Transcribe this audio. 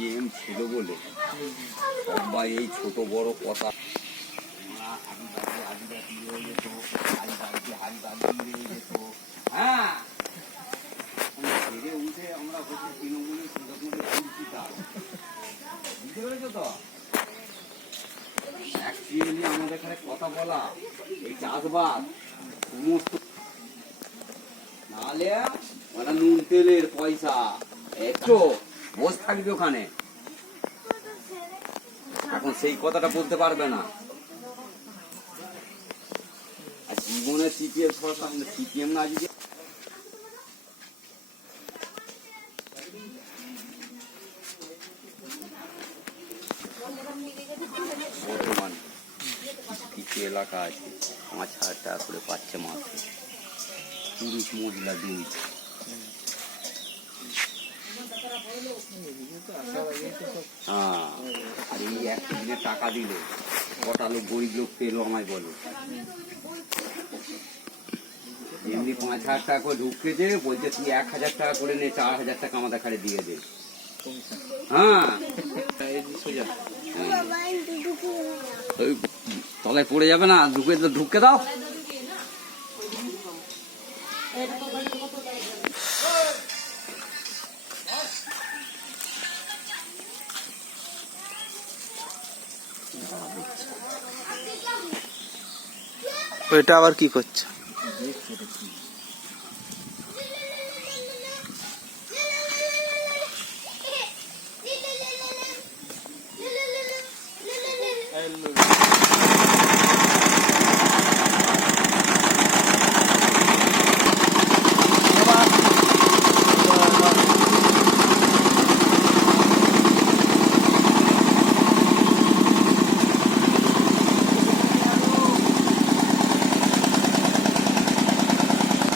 CPM ছিল বলে। সবাই এই ছোট বড় কথা। হয়ে উঠে আমরা তৃণমূলের বুঝতে পেরেছ তো আমাদের এখানে কথা বলা এই চাষবাস সমস্ত নাহলে নুন তেলের পয়সা। একটু বসে থাকবে ওখানে। এখন সেই কথাটা বলতে পারবে না। জীবনে সিপিএম সিপিএম না যদি বর্তমান কিছু এলাকা আছে, পাঁচ হাজার টাকা করে পাচ্ছে মাত্র পুরুষ মহিলা দুই। হ্যাঁ আর এই একটা দিনে টাকা দিল, কটা লোক গরিব লোক পেল আমায় বলো। এমনি পাঁচ হাজার টাকা করে ঢুকেছে বলছে তুই এক হাজার টাকা করে নে, চার হাজার টাকা আমাদের খালে দিয়ে দে। হ্যাঁ। ওই তলায় পড়ে যাবে না, ঢুকে ঢুকে দাও। ওইটা আবার কি করছে?